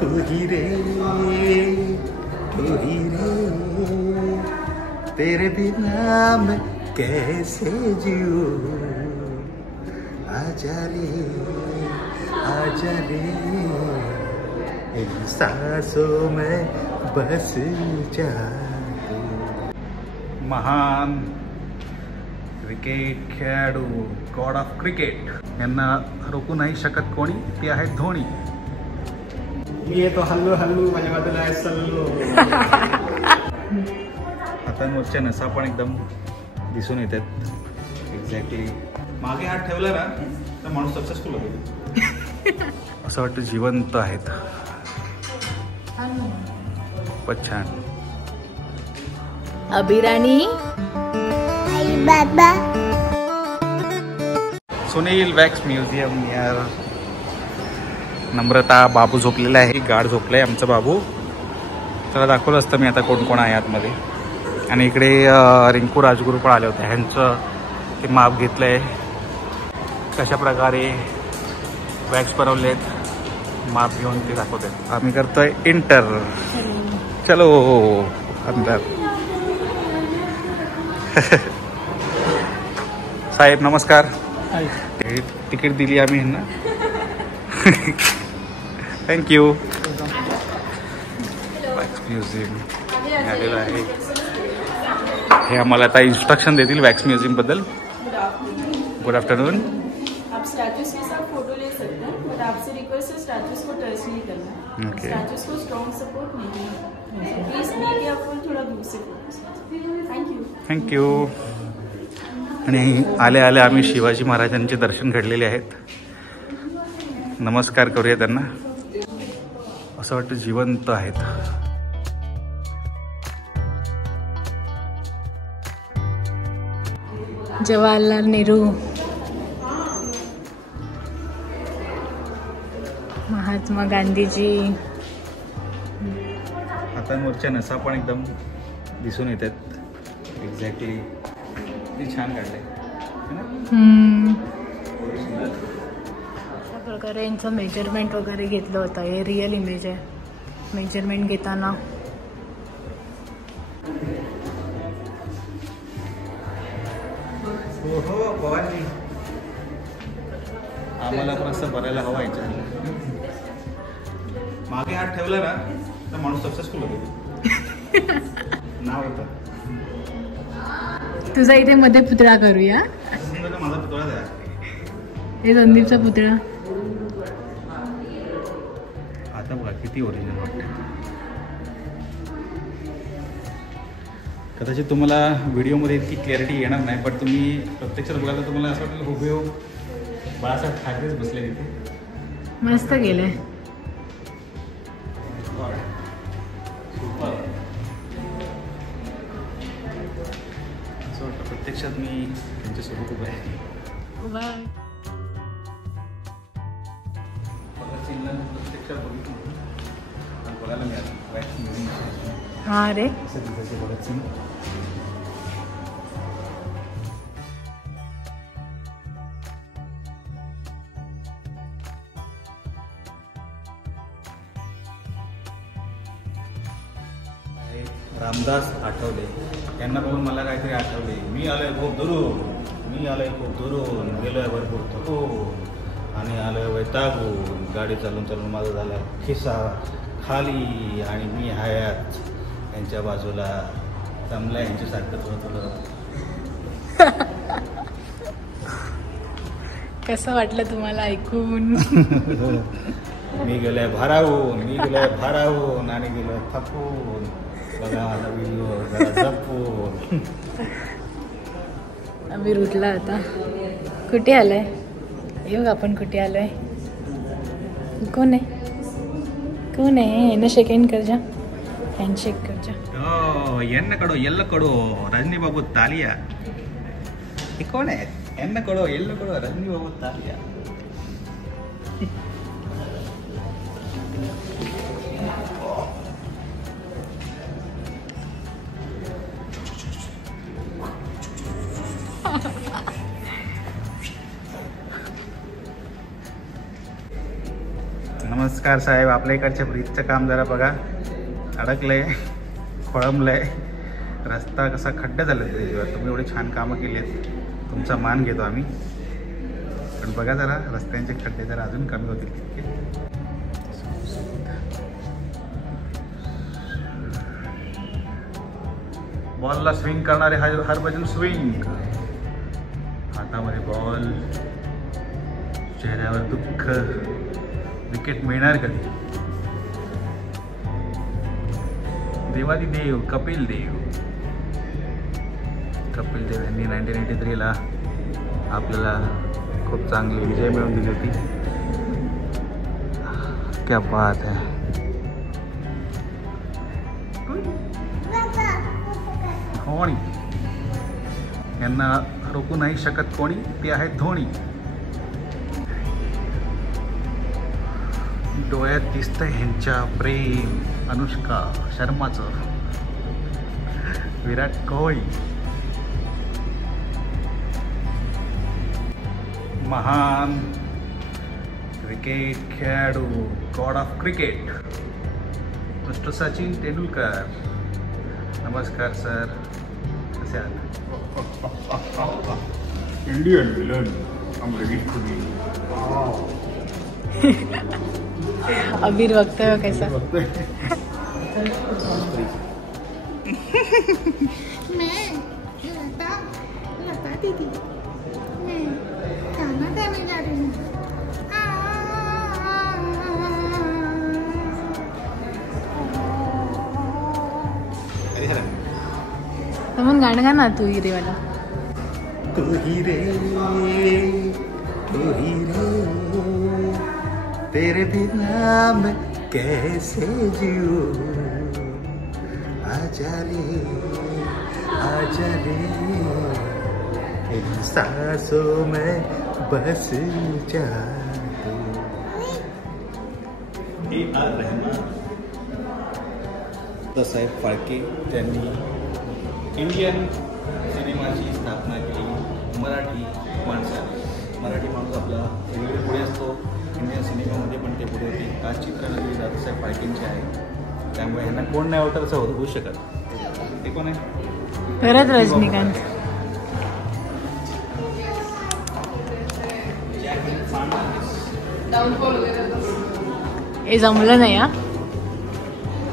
तू ही रे, तू ही रे, तेरे बिना मैं कैसे जीऊं, आजा रे, आजा रे, इन सांसों में बस जा। महान क्रिकेट खेळाडू, गॉड ऑफ क्रिकेट, यांना रोखू नाही शकत कोणी, ते आहेत धोनी. मी येतो हल्लू हल्लू, माझ्या बाजूला आहे सल्लू. हातांवरच्या नसा पण एकदम दिसून येतात. एक्झॅक्टली मागे हात ठेवला ना तर माणूस सक्सेसफुल होतो. असं वाटतं जिवंत आहेत. खूपच छान. अभिराणी बाबा सुनील वॅक्स म्युझियम यार. नम्रता, बाबू झोपलेला आहे, गाढ झोपलाय आमचा बाबू. त्याला दाखवलं असतं मी आता कोण कोण आहे आतमध्ये. आणि इकडे रिंकू राजगुरू पण आले होते. ह्यांचं ते माप घेतलं आहे, कशा प्रकारे वॅक्स बनवलेत, माप घेऊन ते दाखवत आहेत. आम्ही करतोय इंटर. चलो अंदर. साहेब नमस्कार. तिकीट दिली आम्ही ह्यांना. थँक्यू. वॅक्स म्युझियम आलेलं आहे. हे आम्हाला आता इंस्ट्रक्शन देतील वॅक्स म्युझियम बद्दल. Good afternoon. आप स्टैचूज के साथ फोटो ले सकते हैं, बट आपसे रिक्वेस्ट है स्टैचूज को टच नहीं करना. ओके. स्टैचूज को स्ट्रॉन्ग सपोर्ट नहीं है. प्लीज नीचे आप थोड़ा दूर से फोटो. Thank you. थँक्यू. आणि आले आले आम्ही शिवाजी महाराजांचे दर्शन घडलेले आहेत. नमस्कार करूया त्यांना. असं वाटतं जिवंत आहेत. जवाहरलाल नेहरू, महात्मा गांधीजी. हातांवरच्या नसा पण एकदम दिसून येतात. एक्झॅक्टली किती छान काढलंय. अशा प्रकारे यांचं मेजरमेंट वगैरे घेतलं होतं. हे रिअल इमेज आहे. मेजरमेंट घेताना हो पवारजी, आम्हाला पण असं बघायला हवा याच्या. मागे हात ठेवला ना तर माणूस सक्सेसफुल होतो. नाव होतं तुझा इथे मध्ये पुतळा करूया. माझा पुतळा द्या. हे संदीपचा पुतळा. आता बघा किती ओरिजिनल वाटतं. कदाचित तुम्हाला व्हिडिओमध्ये इतकी क्लॅरिटी येणार नाही, पण तुम्ही प्रत्यक्षात बघायला तुम्हाला असं वाटेल हुबेहूब बाळासाहेब ठाकरेच बसले तिथे. मस्त गेलंय. असं वाटतं प्रत्यक्षात मी त्यांच्यासोबत उभं आहे. प्रत्यक्षात बघितलं बघायला मिळालं. हा रे. भगत सिंग. रामदास आठवले यांना बघून मला काहीतरी आठवले. मी आलोय खूप दुरून, मी आलोय खूप दुरून, गेलोय भरपूर थकून आणि आलोय वैतागून. गाडी चालून चालून माझा झाला खिसा खाली आणि मी हयात यांच्या बाजूला जमला यांच्यासारखं थोडं थोडं. कसं वाटलं तुम्हाला ऐकून? मी गेलोय भारावून, मी गेलोय भारावून आणि गेलोय थकून. बघा माझा व्हिडिओ जरा जपून. आम्ही रुटला आता. कुठे आलोय? येऊ आपण कुठे आलोय? कोण आहे? कोण आहे? एना सेकंड कर जा. हँडशेक कर जा. ಎನ್ನ ಕೊಡು ಎಲ್ಲ ಕೊಡು ರಜನಿ ಬಾಬು ತಾಲಿಯ. ಕೋಣೆ ಎನ್ನ ಕೊಡು ಎಲ್ಲ ಕೊಡು ರಜನಿ ಬಾಬು ತಾಲಿಯ. नमस्कार. नमस्कार साहेब. आपल्या इकडच्या ब्रिजचं काम जरा बघा, अडकलंय, खोळंबलंय. रस्ता कसा खड्डे झाले ब्रिजवर. तुम्ही एवढे छान कामं केली आहेत, तुमचा मान घेतो आम्ही. पण बघा जरा रस्त्यांचे खड्डे जरा अजून कमी होतील. बॉलला स्विंग करणारे हरभजन स्विंग. हातामध्ये बॉल, चेहऱ्यावर दुःख. विकेट मिळणार कधी? देवादी देव कपिल देव. कपिल देव यांनी 1983ला आपल्याला खूप चांगली विजय मिळवून दिली होती. क्या बात है. धोनी यांना रोखू नाही शकत कोणी, ते आहेत धोनी. डोळ्यात दिसतंय ह्यांच्या प्रेम. अनुष्का शर्माचं, विराट कोहली, महान क्रिकेट खेळाडू, God of cricket mister Sachin Tendulkar. नमस्कार सर, कसे आहात? Indian villain. I'm ready to be. अबीर बघतोय हो कैसा. मैं लता दीदी, मैं गाना गाने जा रही हूँ. म्हणून गाणं गा ना तू हिरेवाला. तू ही रे, तेरे बिना मैं कैसे जीऊं. आजा रे, आजा रे, इन सांसों में बस जा तू. A.R. रहमान, दादासाहेब फाळके त्यांनी इंडियन सिनेमाची स्थापना केली. मराठी माणूस आपला वेगळे पुढे असतो. इंडियन सिनेमामध्ये पण ते पुढे होते. आज चित्रनगरी दादासाहेब फाळकेंची आहे, त्यामुळे ह्यांना कोण नाही आवडतं असं होऊ शकत. ते कोण आहे? परत रजनीकांत. हे जमलं नाही.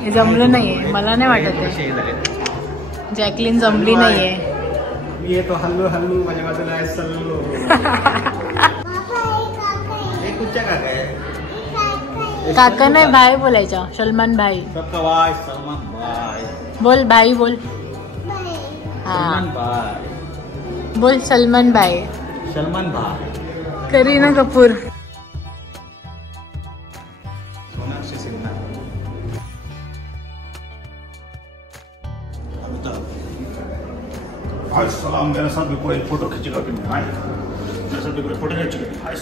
हे जमलं नाहीये, मला नाही वाटत आहे. जॅकलिन जमली नाहीये. मी येतो हल्लू हल्लू, माझ्या बाजूला आहे सल्लू. हे कुठच्या काका आहे? काका नाही, भाई बोलायचा. सलमान भाई सबका भाई सलमान भाई. बोल, भाई बोल. सलमान भाई बोल सलमान भाई. सलमान भाई. करीना कपूर. सोनाक्षी सिन्हा. आज सलाम, मेरे साथ भी कोई फोटो खींचेगा कि नहीं? मेरे साथ भी कोई फोटो खींचेगा? आज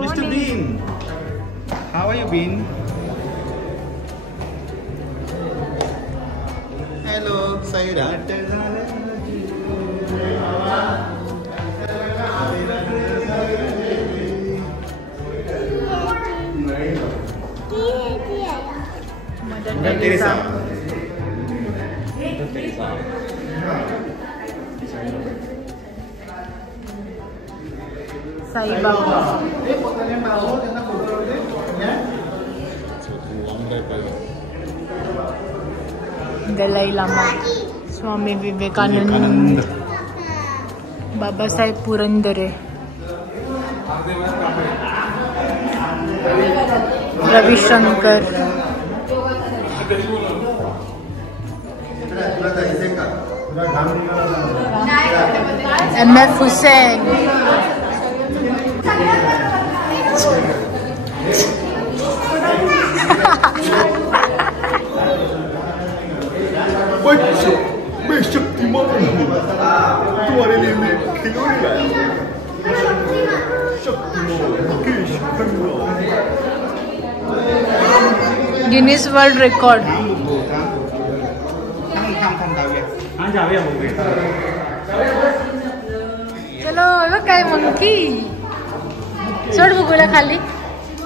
Mr. Bean, how are you been? Hello, Sayurat. Mother Teresa. Sai Baba. Dalai Lama, Swami Vivekananda, Babasaheb Purandare, Ravi Shankar, MF Hussain, What? Guinness world record. हाँ जाऊया बघूया. चलो बघ काय मंकी. सोड बघूला खाली.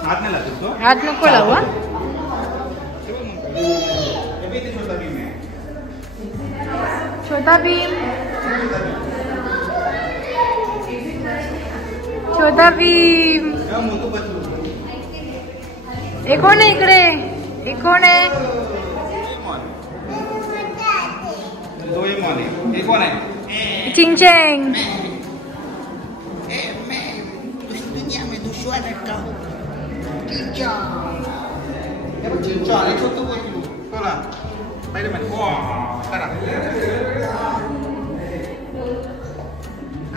हात नाही लागतो तो. हात नको लावा. छोटा भीम. छोटा भीम. हे कोण आहे इकडे. हे कोण आहे. हे कोण आहे. चिंगचेंग.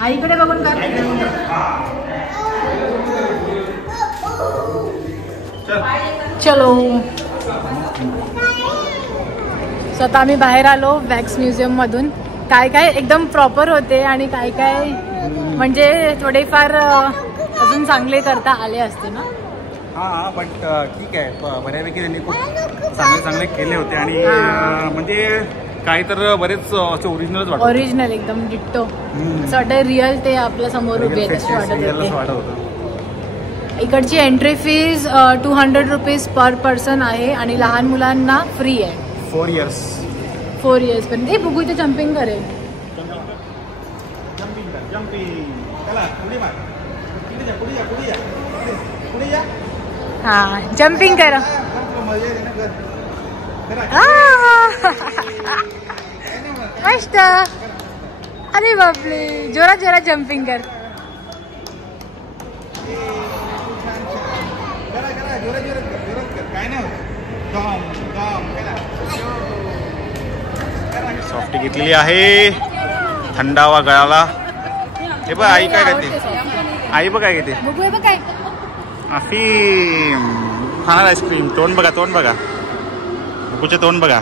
आईकडे बघून कर. चलो. स्वतः आम्ही बाहेर आलो वॅक्स म्युझियम मधून. काय काय एकदम प्रॉपर होते आणि काय काय म्हणजे थोडेफार अजून चांगले करता आले असते ना. हा बट ठीक आहे. बऱ्यापैकी त्यांनी खूप चांगले केले होते आणि म्हणजे काही तर बरेच असे ओरिजिनलच वाटत. ओरिजिनल एकदम डिट्टो. असं वाटतं रिअल ते आपल्या समोर उभे आहेत असे वाटत होते. इकडची entry fees 200 rupees per person आहे आणि लहान मुलांना फ्री आहे. 4 years. 4 years पर्यंत. हे बघू इथे जम्पिंग करेल. हा जम्पिंग करा. मस्त. अरे बापरे जोरात जोरात जम्पिंग कर. सॉफ्टी घेतलेली आहे थंडावा गळाला. हे बघ आई काय करते. आई बघ काय घेते. बघूया बघ काय. अफीम खाणार आईस्क्रीम. तोंड बघा तोंड बघा. बुकूचे तोंड बघा.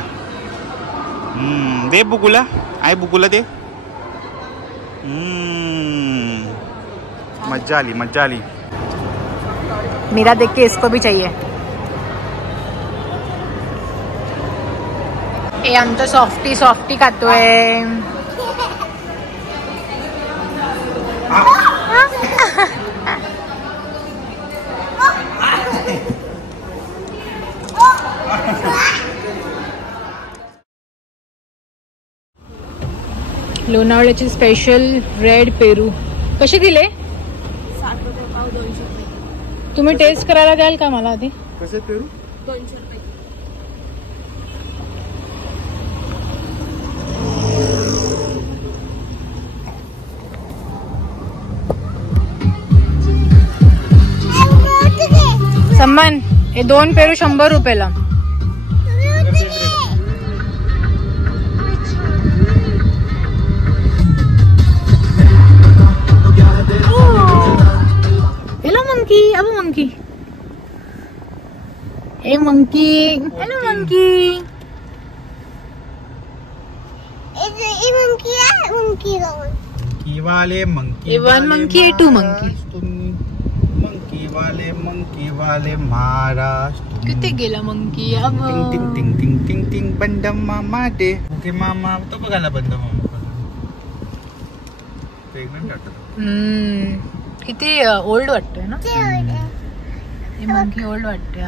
दे बुकूला. आई बुकूला दे. मज्जा आली मज्जा आली. मेरा देख के इसको भी चाहिए. हे आमचं सॉफ्टी सॉफ्टी खातोय. लोणावळ्याची स्पेशल रेड पेरू कशी दिले. 60 रुपये पाव. 200 रुपये. तुम्ही टेस्ट करायला द्याल का मला आधी. कसे पेरू. 200 रुपये. सम्मान हे 2 पेरू 100 रुपयाला. Hello monkey. अब मंकी. हे मंकी. Hello monkey. मंकी वाले मंकी. 1 monkey 2 monkey. मंकी वाले महाराष्ट्र. किती गेला मंकी. अब टिंग टिंग टिंग टिंग टिंग टिंग बंड मामा दे. ओके मामा तो बघायला बंद मामा. प्रेग्नंट वाटत. किती ओल्ड वाटतोय ना. हे मंकी ओल्ड वाटतोय.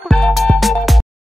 Mama.